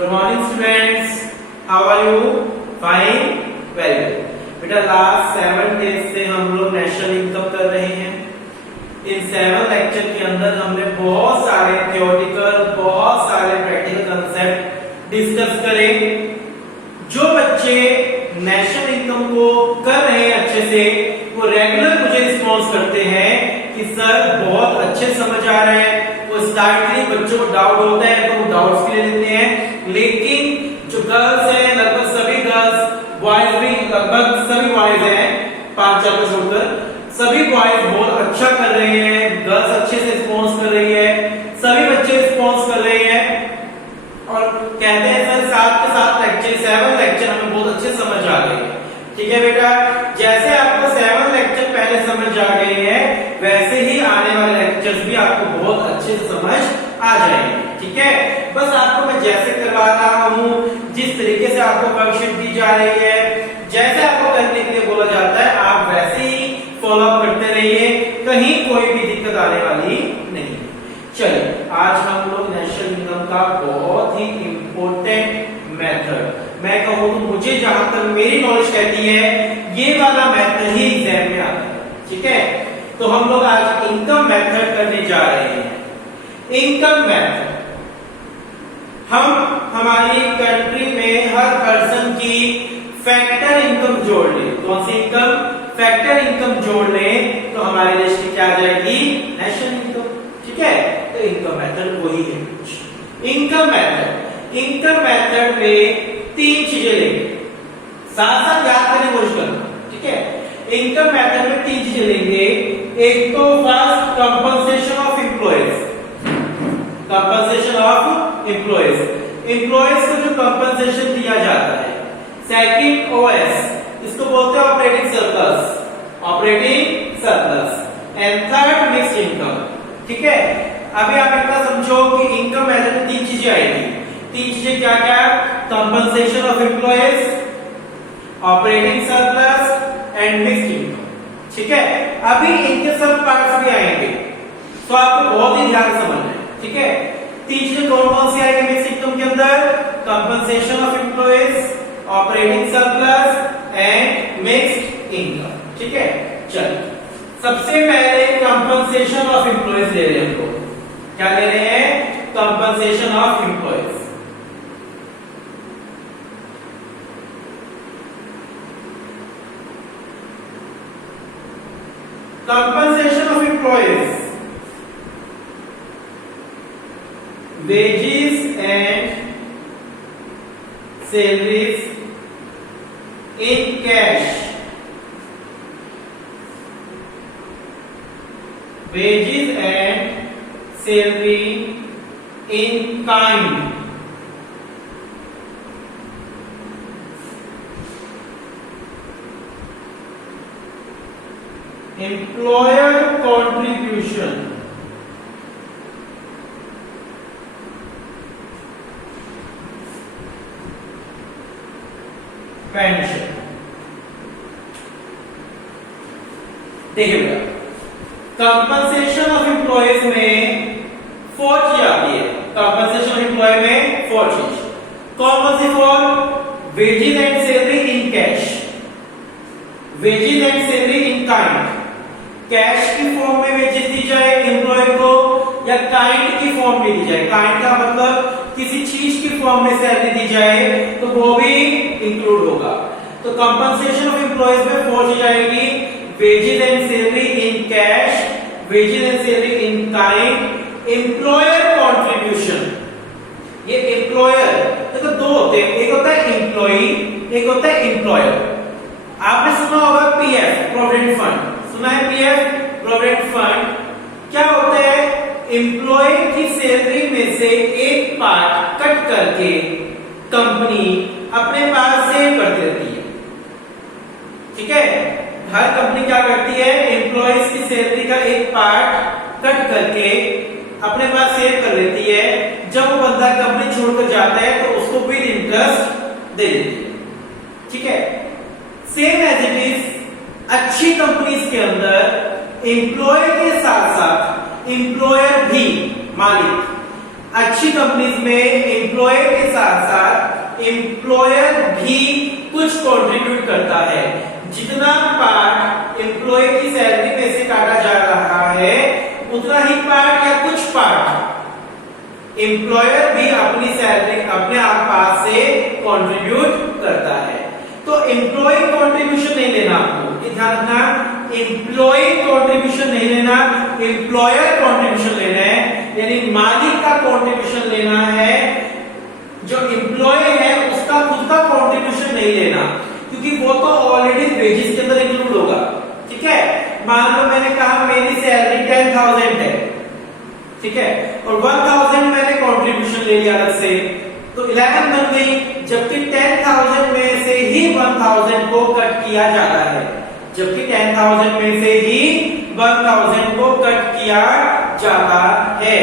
Good morning students. How are you? Fine. Very good. बेटा last 7 days से हम लोग नेशनल इनकम कर रहे हैं। इन 7 लेक्चर के अंदर हमने बहुत सारे थ्योरेटिकल, बहुत सारे प्रैक्टिकल कंसेप्ट डिस्कस करे। जो बच्चे नेशनल इनकम को कर रहे हैं अच्छे से, वो रेगुलर मुझे रिस्पॉन्स करते हैं कि सर बहुत अच्छे समझ आ रहे हैं। वो स्टार्टिंग बच्चों को डाउट होता है तो वो डाउट्स के लिए देते हैं, लेकिन जो गर्ल्स हैं लगभग सभी गर्ल्स, बॉयज भी लगभग सभी बॉयज हैं, 5-4 को छोड़कर सभी बॉयज बहुत अच्छा कर रहे हैं। गर्ल्स अच्छे से रिस्पॉन्स कर रही है, सभी बच्चे रिस्पॉन्स कर रहे हैं और कहते हैं सर साथ के साथ लेक्चर 7 लेक्चर हमें बहुत अच्छे समझ आ गए। ठीक है बेटा, जैसे आपको 7 लेक्चर पहले समझ आ गए हैं, वैसे ही आने वाले लेक्चर्स भी आपको बहुत अच्छे से समझ आ जाएंगे। ठीक है, बस आपको मैं जैसे करवा रहा हूँ, जिस तरीके से आपको वर्कशीट दी जा रही है, जैसे आपको करने के लिए बोला जाता है, आप वैसे ही फॉलो अप करते रहिए, कहीं कोई भी दिक्कत आने वाली नहीं। चलिए, आज हम लोग नेशनल इनकम का बहुत ही इंपॉर्टेंट मेथड, मैं कहूँ तो मुझे जहां तक मेरी नॉलेज कहती है, ये वाला मेथड ही एग्जाम में आता है। ठीक है, तो हम लोग आज इनकम मेथड करने जा रहे हैं। इनकम मेथड हम हमारी कंट्री में हर पर्सन की फैक्टर इनकम जोड़ लें। कौन सी इनकम? फैक्टर इनकम जोड़ लें तो हमारे देश की क्या आ जाएगी? National income. ठीक है, तो इनकम मेथड वही है। इनकम मेथड में 3 चीजें लेंगे, साथ साथ याद करने की कोशिश करना। ठीक है, इनकम मेथड में 3 चीजें लेंगे। एक तो first compensation of employees, employees को जो कंपनसेशन दिया जाता है। सेकंड ओएस, इसको बोलते हैं operating surplus and third mixed income. ठीक है, अभी आप इतना समझो कि इनकम मेथड में 3 चीजें आएगी। 3 चीजें क्या क्या? Compensation of employees, operating surplus and mixed income. ठीक है, अभी इनके सब पार्ट्स भी आएंगे, तो आपको बहुत ही ध्यान से समझना है। ठीक है, 3 चीजें कौन सी आएगी मिक्स्ड इनकम के अंदर? Compensation of employees, operating surplus and mixed income. ठीक है, चलिए सबसे पहले कंपनसेशन ऑफ एम्प्लॉयज ले रहे हैं। हमको क्या ले रहे हैं? Compensation of employees. Compensation of employees, wages and salaries in cash, wages and salary in kind, employer contribution, pension. देखिए बेटा, कंपनसेशन ऑफ एम्प्लॉयज में 4 चीज आती है। कंपनसेशन ऑफ एम्प्लॉय में 4 चीज। कौन सी 4? Wages and salary in cash, wages and salary in kind. Cash की फॉर्म में वेजेस दी जाए एम्प्लॉय को, या काइंड की फॉर्म में दी जाए। काइंड का मतलब किसी चीज की फॉर्म में सैलरी दी जाए तो वो भी इंक्लूड होगा। तो कंपनसेशन ऑफ एम्प्लॉयज में 4 चीज आएगी। Wages and salary in cash, wages and salary in kind, employer contribution. ये एम्प्लॉयर देखो 2 होते हैं, एक होता है एम्प्लॉई, एक होता है एम्प्लॉयर। आपने सुना होगा पीएफ, प्रोविडेंट फंड, सुना है पीएफ प्रोविडेंट फंड। क्या होता है? एम्प्लॉय की सैलरी में से एक पार्ट कट करके कंपनी अपने पास सेव करती रहती है। ठीक है, हर कंपनी क्या करती है? एम्प्लॉयज की सैलरी का एक पार्ट कट करके अपने पास सेव कर लेती है। जब वो बंदा कंपनी छोड़कर जाता है तो उसको विद इंटरेस्ट दे देती है। ठीक है, सेम एज इट इज अच्छी कंपनीज के अंदर एम्प्लॉय के साथ साथ एम्प्लॉयर भी, मालिक अच्छी कंपनीज में एम्प्लॉय के साथ साथ एम्प्लॉयर भी कुछ कंट्रीब्यूट करता है। जितना पार्ट एम्प्लॉय की सैलरी में से काटा जा रहा है उतना ही पार्ट या कुछ पार्ट एम्प्लॉयर भी अपनी सैलरी अपने आप पास से कंट्रीब्यूट करता है। तो एम्प्लॉय कंट्रीब्यूशन नहीं लेना, आपको ध्यान रखना, एम्प्लॉय कंट्रीब्यूशन नहीं लेना, एम्प्लॉयर कंट्रीब्यूशन लेना है, यानी मालिक का कंट्रीब्यूशन लेना है। जो एम्प्लॉय है उसका खुद का कंट्रीब्यूशन नहीं लेना, क्योंकि वो तो ऑलरेडी वेजेस के अंदर इंक्लूड होगा। ठीक है, मान लो मैंने कहा मेरी सैलरी 10,000 है, ठीक है, और 1,000 मैंने कंट्रीब्यूशन ले लिया अलग से, तो 11 बन गई, जबकि 10,000 में से ही 1,000 को कट किया जाता है, जबकि 10,000 में से ही 1,000 को कट किया जाता है।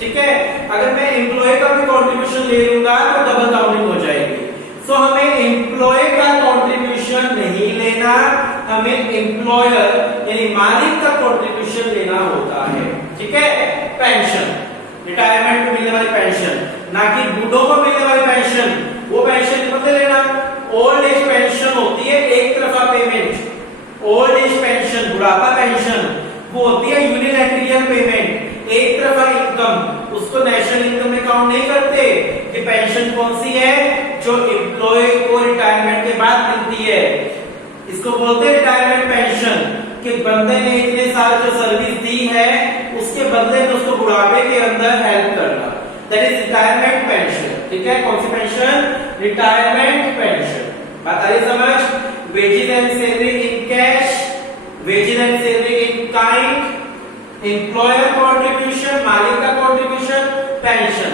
ठीक है, अगर मैं एम्प्लॉय का भी कंट्रीब्यूशन ले लूंगा तो डबल काउंटिंग हो जाएगी। सो हमें एम्प्लॉय का कंट्रीब्यूशन नहीं लेना, हमें एम्प्लॉयर यानी मालिक का कंट्रीब्यूशन लेना होता है। ठीक है, पेंशन, रिटायरमेंट में मिलने वाली पेंशन, ना कि बूढ़ों को मिलने वाली पेंशन, वो पेंशन मत लेना। ओल्ड एज पेंशन होती है एक तरफा पेमेंट, ओल्ड एज पेंशन, बुढ़ापा पेंशन, वो होती है यूनिलैटरल पेमेंट, एक तरफा इनकम, उसको नेशनल इनकम में काउंट नहीं करते। कि पेंशन कौन सी है, जो एम्प्लॉय को रिटायरमेंट के बाद मिलती है, इसको बोलते हैं रिटायरमेंट पेंशन, कि बंदे ने इतने साल जो सर्विस दी है उसके बदले में उसको बुढ़ापे के अंदर हेल्प करना, दैट इज रिटायरमेंट पेंशन। ठीक है, कौन सी पेंशन, रिटायरमेंट पेंशन। बात आ रही समझ। Wages and salary in cash, wages and salary in kind, employer contribution, मालिक का कंट्रीब्यूशन, पेंशन।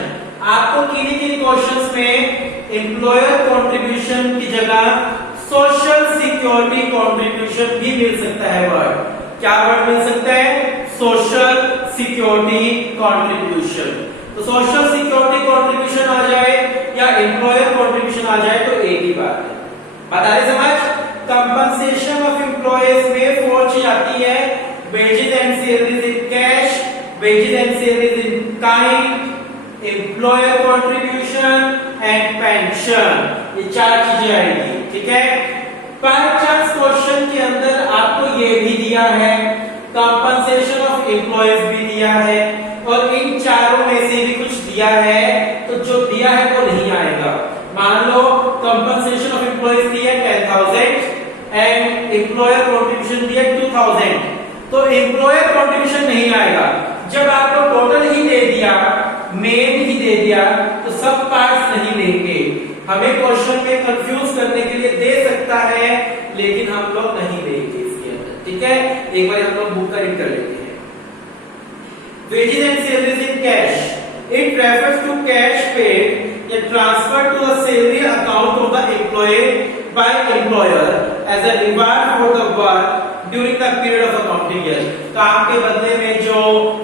आपको किन्हीं क्वेश्चंस में एम्प्लॉयर कंट्रीब्यूशन की जगह सोशल सिक्योरिटी कंट्रीब्यूशन भी मिल सकता है वर्ड। क्या वर्ड मिल सकता है, सोशल सिक्योरिटी कंट्रीब्यूशन। तो सोशल सिक्योरिटी कंट्रीब्यूशन आ जाए या एम्प्लॉयर कंट्रीब्यूशन आ जाए तो एक ही बात है। बता रहे समझ। कंपनसेशन ऑफ एम्प्लॉयज में 4 चीज आती है, wages and salaries in cash, wages and salaries in kind, employer contribution and pension, ये 4 चीजें आएगी। ठीक है, बाय चांस क्वेश्चन के अंदर आपको ये भी दिया है, कंपनसेशन ऑफ एम्प्लॉयज भी दिया है, और इन चारों में से भी कुछ दिया है, तो जो दिया है वो नहीं आएगा। मान लो कंपनसेशन ऑफ एम्प्लॉयज दिया 10,000 एंड एम्प्लॉयर कंट्रीब्यूशन दिया 2,000, तो एम्प्लॉयर कंट्रीब्यूशन नहीं आएगा। जब आपको टोटल ही दे दिया, मेन ही दे दिया, तो सब पार्ट्स नहीं लेंगे। हमें क्वेश्चन में कंफ्यूज करने के लिए दे सकता है, लेकिन हम लोग नहीं लेंगे इसके अंदर। ठीक है, एक बार हम लोग बुक का रीड कर लेते हैं। Wages and salaries in cash, it refers to cash paid या transfer to a salary account of the employ by employer as a reward for the work during the period of accounting year. काम के बदले में जो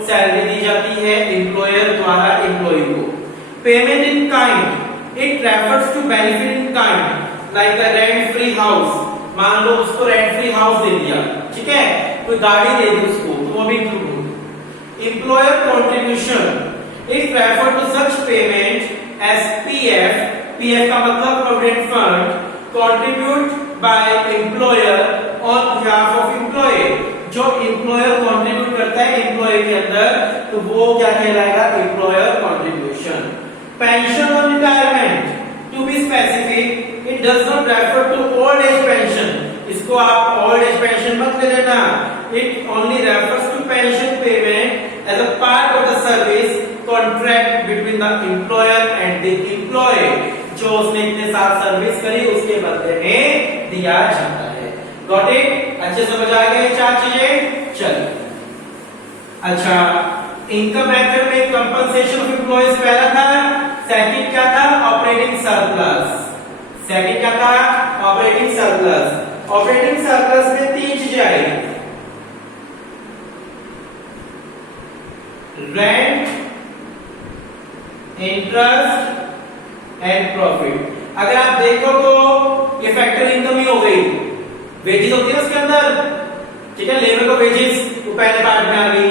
salary दी जाती है employer द्वारा employee को। Payment in kind, it refers to benefit in kind like a rent free house, मान लो उसको रेंट फ्री हाउस दे दिया, ठीक है, कोई गाड़ी दे दी उसको, तो वो भी इंक्लूड होगा। Employer contribution, it refer to such payment as PF, PF का मतलब provident fund, contribute by employer on behalf of employee, जो एम्प्लॉयर कंट्रीब्यूट करता है एम्प्लॉय के अंदर, तो वो क्या कहलाएगा, employer contribution. Pension on retirement, to be specific, it does not refer to old age pension, इसको आप ओल्ड एज पेंशन मत ले लेना, it only refers to pension payment as a part of the service contract between the employer and the employee, जो उसने इतने साल service करी उसके बदले में दिया जाता है। गॉट इट, अच्छे समझ आ गए 4 चीजें। चलिए, अच्छा, इनकम मेथड में कंपनसेशन ऑफ एम्प्लॉयज पहला था, सेकंड क्या था, ऑपरेटिंग सरप्लस, सेकंड क्या था, ऑपरेटिंग सरप्लस। ऑपरेटिंग सरप्लस में 3 चीजें आई, रेंट, इंटरेस्ट एंड प्रॉफिट। अगर आप देखो तो ये फैक्टर इनकम ही हो गई, वेजेस होती है उसके अंदर, ठीक है, लेबर को वेजेस वो पहले पार्ट में आ गई,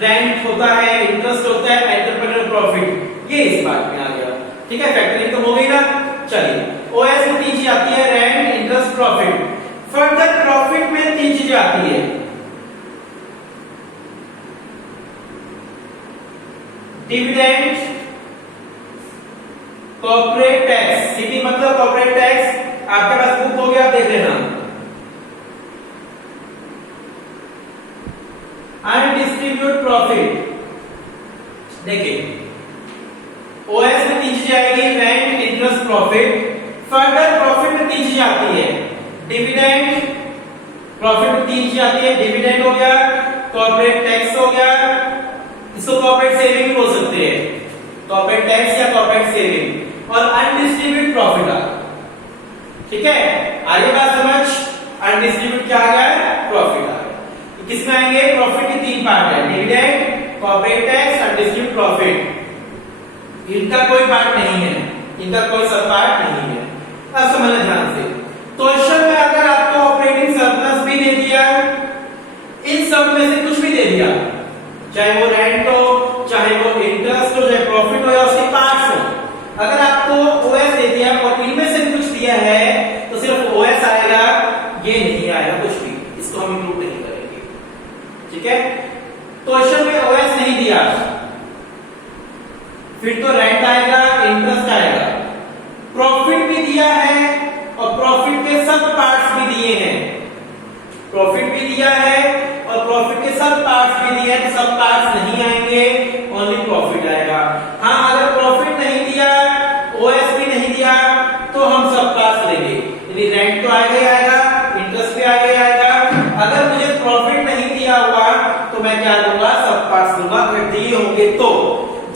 रेंट होता है, इंटरेस्ट होता है, एंटरप्रेन्योर प्रॉफिट, ये इस पार्ट में आ गया। ठीक है, फैक्टर इनकम हो गई ना। चलिए, ओएस में 3 चीजें आती है, rent, interest, profit. Further profit में 3 चीजें आती है, डिविडेंड, कॉर्पोरेट टैक्स। सीधी मतलब कॉर्पोरेट टैक्स आपके पास बुक हो गया, देख लेना। अनडिस्ट्रीब्यूट प्रॉफिट, देखिए ओएस में 3 चीजें आएगी, rent, interest, profit. Further profit में 3 चीजें आती है, डिविडेंड, प्रॉफिट में 3 चीजें आती है, डिविडेंड हो गया, कॉर्पोरेट टैक्स हो गया, इसको कॉर्पोरेट सेविंग भी बोल सकते हैं, कॉर्पोरेट टैक्स या कॉर्पोरेट सेविंग, और अनडिस्ट्रीब्यूट प्रॉफिट आ। ठीक है, आगे बात समझ, अनडिस्ट्रीब्यूट क्या आ गया, प्रॉफिट आ गया। किसमें आएंगे, प्रॉफिट के 3 पार्ट है, डिविडेंड, कॉर्पोरेट टैक्स, अनडिस्ट्रीब्यूट प्रॉफिट। इनका कोई पार्ट नहीं है, इनका कोई सब पार्ट नहीं है। अब समझना ध्यान से, क्वेश्चन में अगर आपको ऑपरेटिंग सरप्लस भी दे दिया, इन सब में से कुछ भी दे दिया, चाहे वो रेंट हो, चाहे वो इंटरेस्ट हो, चाहे प्रॉफिट हो या उसके पार्ट्स हो, अगर आपको ओएस दे दिया और इनमें से कुछ दिया है तो सिर्फ ओएस आएगा, ये नहीं आएगा कुछ भी, इसको हम इंक्लूड नहीं करेंगे। ठीक है, क्वेश्चन में ओएस नहीं दिया, फिर तो रेंट आएगा, इंटरेस्ट आएगा। प्रॉफिट भी दिया है और प्रॉफिट के सब पार्ट्स भी दिए हैं, प्रॉफिट भी दिया है और प्रॉफिट के सब पार्ट्स भी दिए हैं, तो सब पार्ट्स नहीं आएंगे, ओनली प्रॉफिट आएगा। हाँ, अगर प्रॉफिट नहीं दिया, ओएस भी नहीं दिया, तो हम सब पार्ट्स लेंगे, यानी रेंट तो आएगा ही आएगा, इंटरेस्ट भी आएगा ही आएगा। अगर मुझे प्रॉफिट नहीं दिया हुआ तो मैं क्या दूंगा, सब पार्ट्स दूंगा, अगर दिए होंगे तो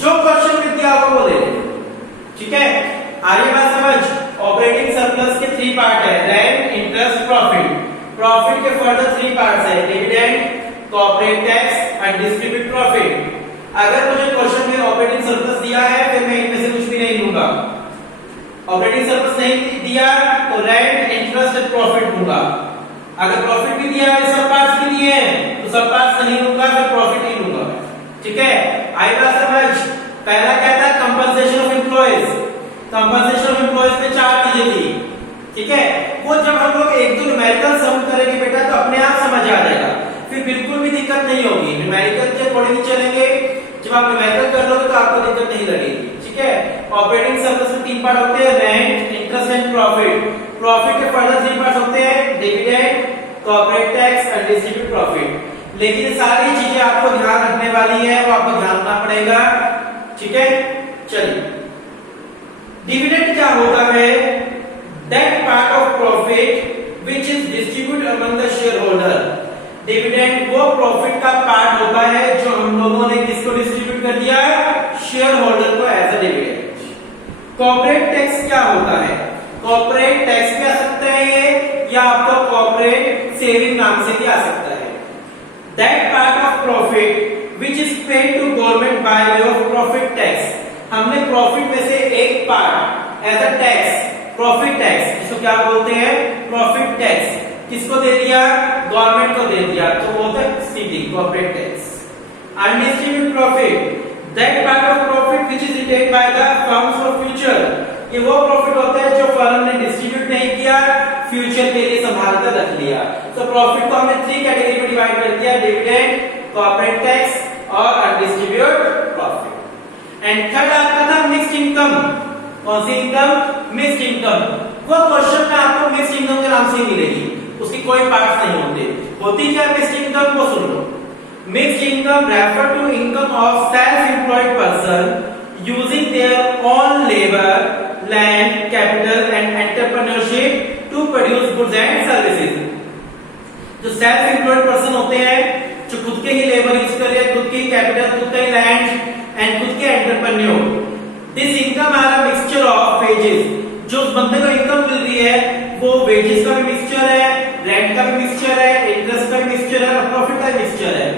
जो क्वेश्चन में दिया होगा वो ले लेंगे। ठीक है, आगे बात समझ, ऑपरेटिंग सरप्लस के 3 पार्ट है, रेंट, इंटरेस्ट, प्रॉफिट। प्रॉफिट के फर्दर 3 पार्ट्स है, dividend, corporate tax, undistributed profit. अगर मुझे क्वेश्चन में ऑपरेटिंग सरप्लस दिया है, फिर मैं इनमें से कुछ भी नहीं लूंगा। ऑपरेटिंग सरप्लस नहीं दिया तो रेंट, इंटरेस्ट एंड प्रॉफिट लूंगा। अगर प्रॉफिट भी दिया है, सब पार्ट्स भी दिए हैं, तो सब पार्ट्स नहीं लूंगा, फिर प्रॉफिट ही लूंगा। ठीक है, आई बात समझ। पहला क्या था, compensation of employees. Compensation of employees में 4 चीजें थी। ठीक है, वो जब हम लोग एक दो न्यूमेरिकल सम करेंगे बेटा तो अपने आप समझ आ जाएगा, फिर बिल्कुल भी दिक्कत नहीं होगी। न्यूमेरिकल के अकॉर्डिंग चलेंगे, जब आप न्यूमेरिकल कर लोगे तो आपको दिक्कत नहीं लगेगी। ठीक है, ऑपरेटिंग सरप्लस में 3 पार्ट होते हैं, rent, interest and profit. Profit के फर्दर 3 पार्ट्स होते हैं, dividend, corporate tax, undistributed profit. लेकिन सारी चीजें आपको ध्यान रखने वाली है, वो आपको ध्यान रखना पड़ेगा। ठीक है, चलिए, डिविडेंड क्या होता है, that part of profit which is distributed among the share holder. Dividend वो प्रॉफिट का पार्ट होता है जो हम लोगों ने किसको डिस्ट्रीब्यूट कर दिया, शेयर होल्डर को as a dividend. Corporate tax क्या होता है, कॉर्पोरेट टैक्स भी आ सकता है ये, या आपको कॉर्पोरेट सेविंग नाम से भी आ सकता है। That part of profit which is paid to government by way of profit tax। हमने प्रॉफिट में से एक part as a tax, profit tax, इसको क्या बोलते हैं, प्रॉफिट टैक्स, किसको दे दिया, गवर्नमेंट को दे दिया, तो वो होता है सीधी corporate tax. Undistributed profit, that part of profit which is retained by the firms for future। ये वो प्रॉफिट होता है जो फर्म ने डिस्ट्रीब्यूट नहीं किया, फ्यूचर के लिए संभाल कर रख लिया। तो प्रॉफिट को हमने 3 कैटेगरी में डिवाइड कर दिया, डिविडेंड, कॉर्पोरेट टैक्स और अनडिस्ट्रीब्यूटेड प्रॉफिट। एंड थर्ड आपका था मिक्स्ड इनकम। कौन सी इनकम, मिक्स्ड इनकम। वो क्वेश्चन में आपको मिक्स्ड इनकम के नाम से मिलेगी, उसकी कोई पार्ट्स नहीं होते। होती क्या मिक्स्ड इनकम, वो सुन लो। Mixed income refer to income of self employed person using their own labour, land, capital and entrepreneurship to produce goods and services. जो सेल्फ एम्प्लॉयड पर्सन होते हैं, जो खुद के ही लेबर यूज कर रहे हैं, खुद की कैपिटल, खुद का ही लैंड एंड खुद के entrepreneur. This income are a mixture of wages. जो बंदे को इनकम मिल रही है वो वेजेस का भी मिक्सचर है, रेंट का भी मिक्सचर है, इंटरेस्ट का भी मिक्सचर है और प्रॉफिट का भी मिक्सचर है।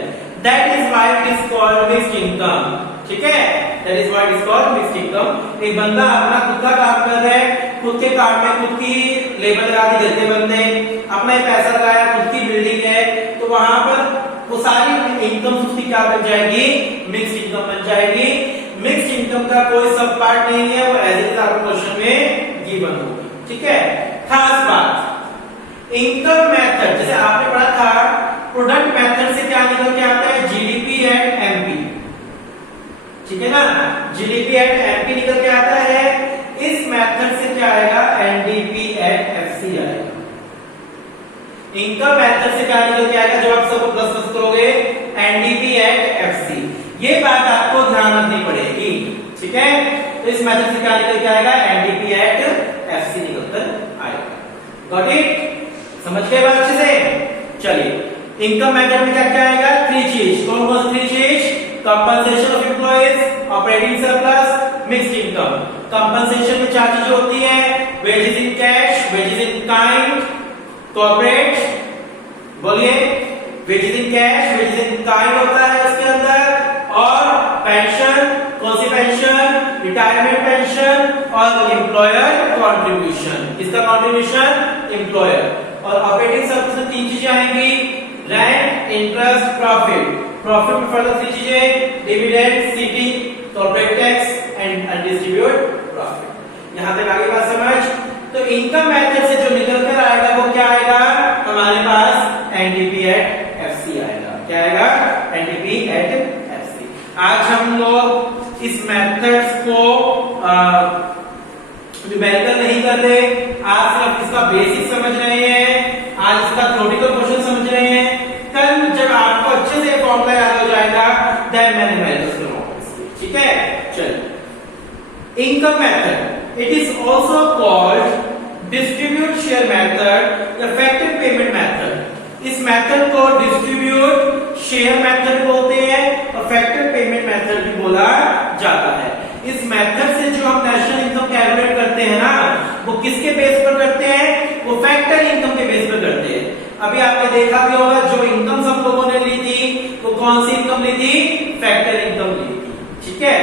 That is why it is called mixed income. ठीक है, that is why it is called mixed income. एक बंदा अपना खुद का काम कर रहा है, खुद के काम में खुद की लेबर लगा दी, घर के बंदे अपना ही पैसा लगाया, खुद की बिल्डिंग है, तो वहां पर वो सारी इनकम उसकी क्या बन जाएगी, मिक्स्ड इनकम बन जाएगी। मिक्स्ड इनकम इनकम का कोई सब पार्ट नहीं है, वो एज इट इज आपको क्वेश्चन में गिवन होगी। ठीक है, खास बात इनकम मेथड, जैसे आपने पढ़ा था प्रोडक्ट मेथड से क्या निकल के आता है, जीडीपी एंड एमपी। ठीक है ना, जीडीपी एंड एमपी निकल के आता है। इस मेथड से क्या आएगा, एनडीपी एंड एफसी आएगा। इनकम मेथड से क्या निकल के आएगा, जब आप सबको प्लस प्लस करोगे, एनडीपी एंड एफसी। ये बात आपको ध्यान रखनी पड़ेगी। ठीक है, तो इस मेथड से क्या निकल के आएगा, एनडीपी एंड एफसी निकल कर आएगा। गॉट इट, समझ गए बात अच्छे से। चलिए, इनकम मेथड में क्या क्या आएगा, थ्री चीज। कौन कौन सी थ्री चीज, compensation of employees, operating surplus, mixed income. Compensation में चार चीजें होती हैं, wages in cash, wages in kind, corporate, बोलिए, wages in cash, wages in kind होता है उसके अंदर, और पेंशन, कौन सी पेंशन, रिटायरमेंट पेंशन, और एम्प्लॉयर कंट्रीब्यूशन। किसका कंट्रीब्यूशन, एम्प्लॉयर। और ऑपरेटिंग सरप्लस में तीन चीजें आएंगी, रेंट, इंटरेस्ट, प्रॉफिट। प्रॉफिट में फर्दर तीन चीजें, dividend, CT, corporate tax and undistributed profit. यहां तक आगे बात समझ। तो इनकम मेथड से जो निकल कर आएगा वो क्या आएगा, हमारे पास एनडीपी एट एफसी आएगा। क्या आएगा, एनडीपी एट एफसी। आज हम लोग इस मेथड्स को न्यूमेरिकल नहीं कर रहे, आज सिर्फ इसका बेसिक समझ रहे हैं, आज इसका थ्योरेटिकल क्वेश्चन समझ रहे हैं। कल जब आपको अच्छे से फॉर्मूला याद हो जाएगा, देन मैं न्यूमेरिकल्स करूंगा। ठीक है, चलिए, income method, it is also called distribute share method, effective payment method। इस मेथड को डिस्ट्रीब्यूट शेयर मेथड बोलते हैं, effective payment method भी बोला जाता है। इस मेथड से जो हम नेशनल इनकम कैलकुलेट करते हैं ना, वो किसके बेस पर करते हैं, वो फैक्टर इनकम के बेस पर करते हैं। अभी आपने देखा भी होगा, जो इनकम सब लोगों ने ली थी वो कौन सी इनकम ली थी, फैक्टर इनकम ली थी। ठीक है,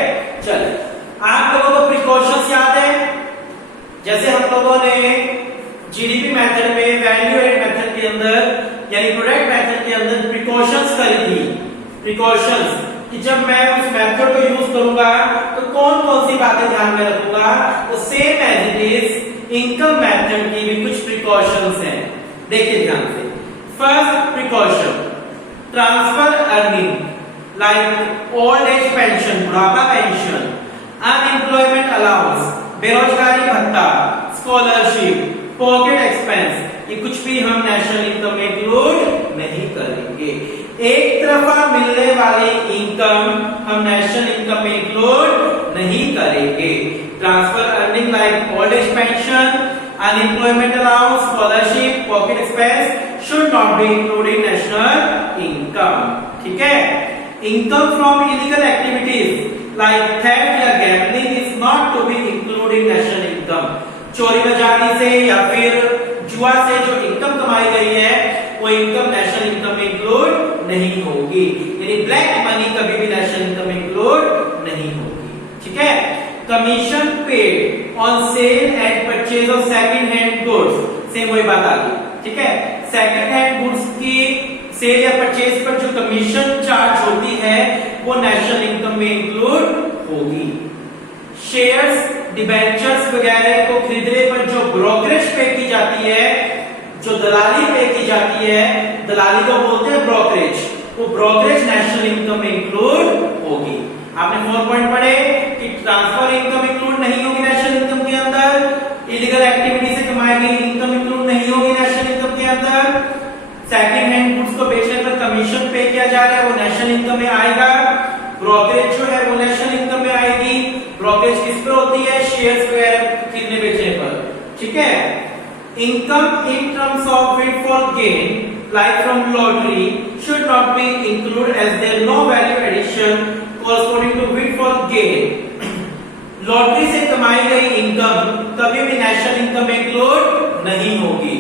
चलिए, आप लोगों को प्रिकॉशंस याद है, जैसे हम लोगों ने जीडीपी मेथड में, वैल्यू एडेड मेथड के अंदर, यानी प्रोडक्ट मेथड के अंदर प्रिकॉशंस करी थी। प्रिकॉशंस कि जब मैं उस मेथड को यूज करूंगा तो कौन कौन सी बातें ध्यान में रखूंगा, वो same as it is income method की भी कुछ प्रिकॉशंस हैं। देखिए ध्यान से। First precaution, transfer earning like old age pension, बुढ़ापा पेंशन, अनएम्प्लॉयमेंट अलाउंस, बेरोजगारी भत्ता, स्कॉलरशिप, पॉकेट एक्सपेंस, ये कुछ भी हम नेशनल इनकम में इंक्लूड नहीं करेंगे। एक तरफा मिलने वाली इनकम हम नेशनल इनकम में इंक्लूड नहीं करेंगे। Transfer earning like old age pension, unemployment allowance, scholarship, pocket expense should not be included in national income. ठीक है, income from illegal activities like theft या gambling is not to be included in national income। चोरी बजारी से या फिर जुआ से जो इनकम कमाई गई है वो इनकम नेशनल इनकम में इंक्लूड नहीं होगी, यानी ब्लैक मनी कभी भी नेशनल इनकम में इंक्लूड नहीं होगी। ठीक है, commission paid on sale and purchase of second hand goods, same वही बात आ गई। ठीक है, सेकंड हैंड गुड्स की सेल या परचेज पर जो कमीशन चार्ज होती है वो नेशनल इनकम में इंक्लूड होगी। शेयर्स, डिबेंचर्स वगैरह को खरीदने पर जो ब्रोकरेज पे की जाती है, जो दलाली पे की जाती है, दलाली को बोलते हैं ब्रोकरेज, वो ब्रोकरेज नेशनल इनकम में इंक्लूड होगी। आपने 4 पॉइंट पढ़े कि ट्रांसफर इनकम इंक्लूड नहीं होगी नेशनल इनकम के अंदर, इलीगल एक्टिविटी से कमाई गई इनकम इंक्लूड नहीं होगी नेशनल इनकम के अंदर, सेकंड हैंड गुड्स को बेचने पर कमीशन पे किया जा रहा है वो नेशनल इनकम में आएगा, ब्रोकरेज जो है वो नेशनल इनकम में आएगी। ब्रोकरेज किस पर होती है, शेयर्स वगैरह खरीदने बेचने पर। ठीक है, income in terms of windfall gain like from lottery should not be included as there no value addition corresponding to windfall gain। Lottery से कमाई गई इनकम कभी भी नेशनल इनकम में इंक्लूड नहीं होगी।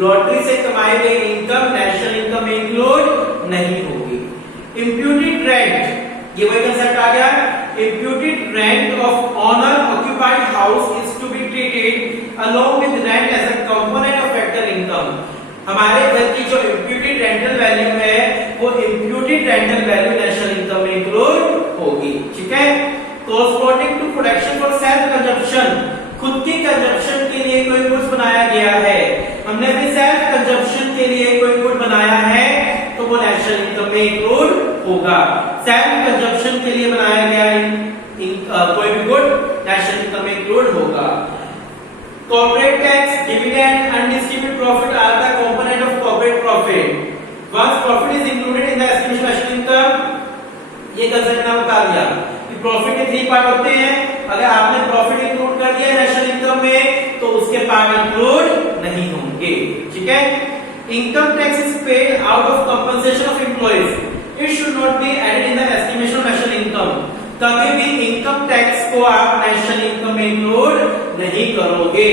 लॉटरी से कमाई गई इनकम नेशनल इनकम में इंक्लूड नहीं होगी। इम्प्यूटेड रेंट, ये वही कंसेप्ट आ गया, imputed rent of owner occupied house is to be treated along with rent as a component of factor income. हमारे घर की जो इम्प्यूटेड रेंटल वैल्यू है वो imputed rental value national income में इंक्लूड होगी। ठीक है, corresponding to production for self consumption, खुद की कंजप्शन के लिए कोई गुड्स बनाया गया है, हमने अपनी सेल्फ कंजप्शन के लिए कोई गुड बनाया है तो वो नेशनल इनकम में इंक्लूड होगा। सेल्फ कंजप्शन के लिए बनाया गया कोई भी गुड नेशनल इनकम में इंक्लूड होगा। Corporate tax, dividend, undistributed profit are the component of corporate profit. Once profit is included in the estimation of national income, ये कंसेप्ट मैंने बता दिया कि प्रॉफिट के 3 पार्ट होते हैं। अगर आपने प्रॉफिट इंक्लूड कर दिया नेशनल इनकम में तो उसके पार्ट इंक्लूड नहीं होंगे, ठीक है। Income tax is paid out of compensation of employees, it should not be added in the estimation of national income. कभी भी इनकम टैक्स को आप नेशनल इनकम में इंक्लूड नहीं करोगे।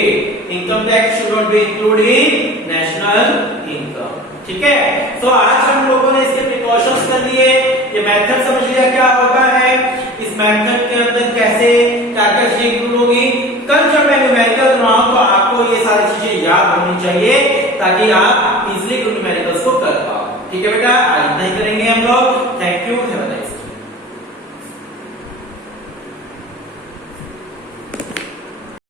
Income tax should not be include in national income, ठीक है। तो आज हम लोगों ने इसके प्रिकॉशंस कर लिए, ये मेथड समझ लिया क्या होता है, इस मेथड के अंदर कैसे क्या क्या चीजें इंक्लूड होगी। कल जब मैं न्यूमेरिकल बनाऊं तो आपको ये सारी चीजें याद होनी चाहिए ताकि आप इजीली न्यूमेरिकल्स को कर पाओ, ठीक है बेटा। आज इतना ही करेंगे हम लोग। Thank you.